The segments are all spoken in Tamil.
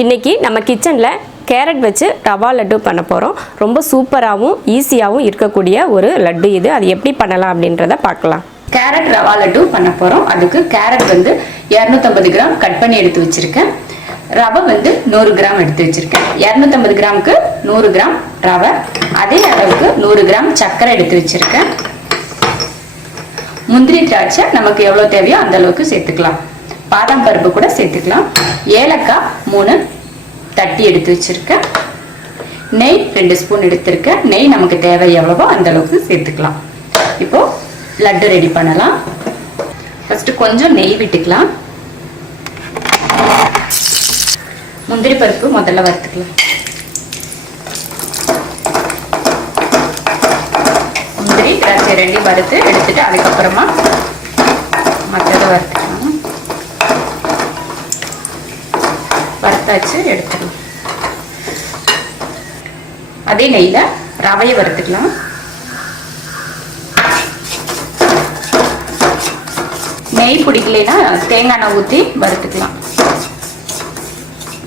இன்றைக்கி நம்ம கிச்சனில் கேரட் வச்சு ரவா லட்டு பண்ண போகிறோம். ரொம்ப சூப்பராகவும் ஈஸியாகவும் இருக்கக்கூடிய ஒரு லட்டு இது. அது எப்படி பண்ணலாம் அப்படின்றத பார்க்கலாம். கேரட் ரவா லட்டு பண்ண போகிறோம். அதுக்கு கேரட் வந்து 250 கிராம் கட் பண்ணி எடுத்து வச்சுருக்கேன். ரவை வந்து 100 கிராம் எடுத்து வச்சுருக்கேன். 250 கிராமுக்கு 100 கிராம் ரவை, அதே அளவுக்கு 100 கிராம் சர்க்கரை எடுத்து வச்சுருக்கேன். முந்திரி திராட்சை நமக்கு எவ்வளோ தேவையோ அந்த அளவுக்கு சேர்த்துக்கலாம். பாதாம் பருப்பு கூட சேர்த்துக்கலாம். ஏலக்காய் 3 தட்டி எடுத்து வச்சிருக்கேன். நெய் 2 ஸ்பூன் எடுத்திருக்கேன். நெய் நமக்கு தேவை எவ்வளவோ அந்த அளவுக்கு சேர்த்துக்கலாம். இப்போ லட்டு ரெடி பண்ணலாம். ஃபர்ஸ்ட் கொஞ்சம் நெய் விட்டுக்கலாம். முந்திரி பருப்பு முதல்ல வறுத்துக்கலாம். முந்திரி திராட்சை 2 வறுத்து எடுத்துட்டு அதுக்கப்புறமா மற்றதை வறுத்துக்கலாம். வறுத்தாச்சு எடுத்துக்கலாம். அதே நெய்ல ரவையை வறுத்துக்கலாம். நெய் பிடிக்கலைன்னா தேங்காய் எண்ணெய் ஊற்றி வறுத்துக்கலாம்.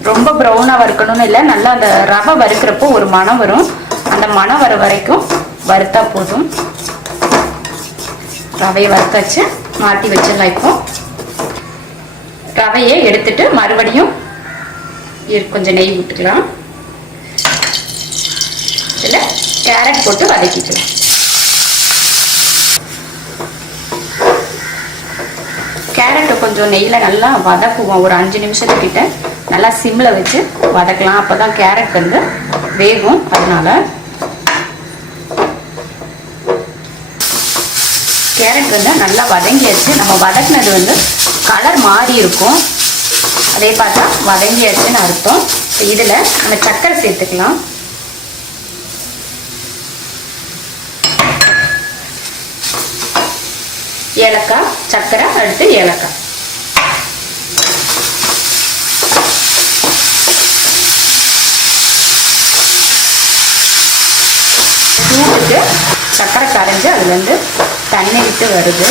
ரொம்ப ப்ரௌனாக வறுக்கணும்னு இல்லை, நல்லா அந்த ரவை வறுக்கிறப்போ ஒரு மணம் வரும். அந்த மணம் வர வரைக்கும் வறுத்தா போதும். ரவையை வறுத்தாச்சு, மாற்றி வச்சிடலாம். இப்போ ரவையை எடுத்துட்டு மறுபடியும் கொஞ்சம் நெய் விட்டுக்கலாம். இதில் கேரட் போட்டு வதக்கிக்கலாம். கேரட்டை கொஞ்சம் நெய்யில் நல்லா வதக்குவோம். ஒரு 5 நிமிஷத்துக்கிட்ட நல்லா சிம்மில் வச்சு வதக்கலாம். அப்போ தான் கேரட் வந்து வேகும். அதனால கேரட் வந்து நல்லா வதங்கியாச்சு. நம்ம வதக்கினது வந்து கலர் மாறி இருக்கும். அதே பார்த்தா வதங்கியாச்சுன்னு அர்த்தம். இதில் நம்ம சர்க்கரை சேர்த்துக்கலாம். ஏலக்காய், சர்க்கரை, அடுத்து ஏலக்காய். சூடுக்கு சர்க்கரை கரைஞ்சி அதுலேருந்து தண்ணி விட்டு வருது.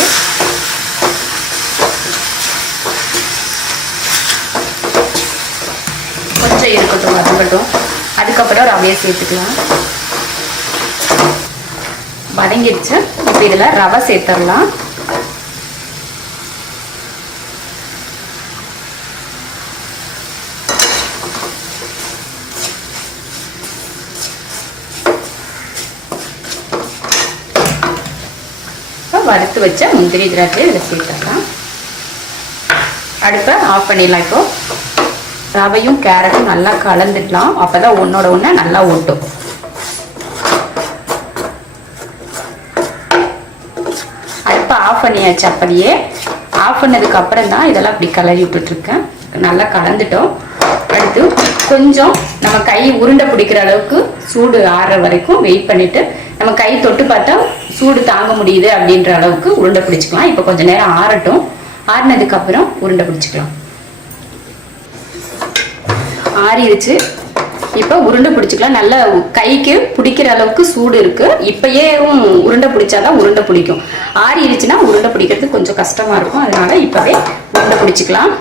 கொஞ்சம் இருக்கட்டும், வதங்கட்டும். அதுக்கப்புறம் ரவையை சேர்த்துக்கலாம். வதங்கிடுச்சு. இப்போ இதில் ரவை சேர்த்துடலாம். வறுத்து வச்ச முந்திரி திராட்சை இதில் சேர்த்துடலாம். அடுப்பை ஆஃப் பண்ணிடலாம். இப்போ ரவையும் கேரட்டும் நல்லா கலந்துடலாம். அப்போதான் ஒன்னோட ஒன்று நல்லா ஒட்டும். அடுப்பை ஆஃப் பண்ணியாச்சு. அப்படியே ஆஃப் பண்ணதுக்கு அப்புறம் தான் இதெல்லாம் அப்படி கிளறி விட்டுட்ருக்கேன். நல்லா கலந்துட்டோம். அடுத்து கொஞ்சம் நம்ம கை உருண்டை பிடிக்கிற அளவுக்கு சூடு ஆறுற வரைக்கும் வெயிட் பண்ணிட்டு, நம்ம கை தொட்டு பார்த்தா சூடு தாங்க முடியுது அப்படின்ற அளவுக்கு உருண்டை பிடிச்சிக்கலாம். இப்போ கொஞ்சம் நேரம் ஆறட்டும். ஆறினதுக்கு அப்புறம் உருண்டை பிடிச்சிக்கலாம். ஆறிடுச்சு. இப்போ உருண்டை பிடிச்சிக்கலாம். நல்லா கைக்கு பிடிக்கிற அளவுக்கு சூடு இருக்கு. இப்பயே உருண்டை பிடிச்சாதான் உருண்டை பிடிக்கும். ஆறிடுச்சுன்னா உருண்டை பிடிக்கிறது கொஞ்சம் கஷ்டமா இருக்கும். அதனால இப்பவே உருண்டை பிடிச்சிக்கலாம்.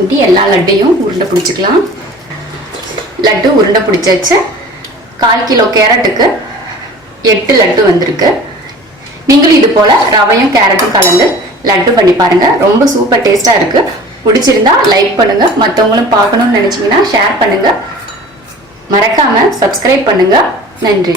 இப்படி எல்லா லட்டையும் உருண்டை பிடிச்சிக்கலாம். லட்டு உருண்டை பிடிச்சாச்சு. 1/4 கிலோ கேரட்டுக்கு 8 லட்டு வந்திருக்கு. நீங்களும் இது போல ரவையும் கேரட்டும் கலந்து லட்டு பண்ணி பாருங்க. ரொம்ப சூப்பர் டேஸ்டா இருக்கு. பிடிச்சிருந்தா லைக் பண்ணுங்க. மற்றவங்களும் பார்க்கணும்னு நினைச்சீங்கன்னா ஷேர் பண்ணுங்க. மறக்காம சப்ஸ்கிரைப் பண்ணுங்க. நன்றி.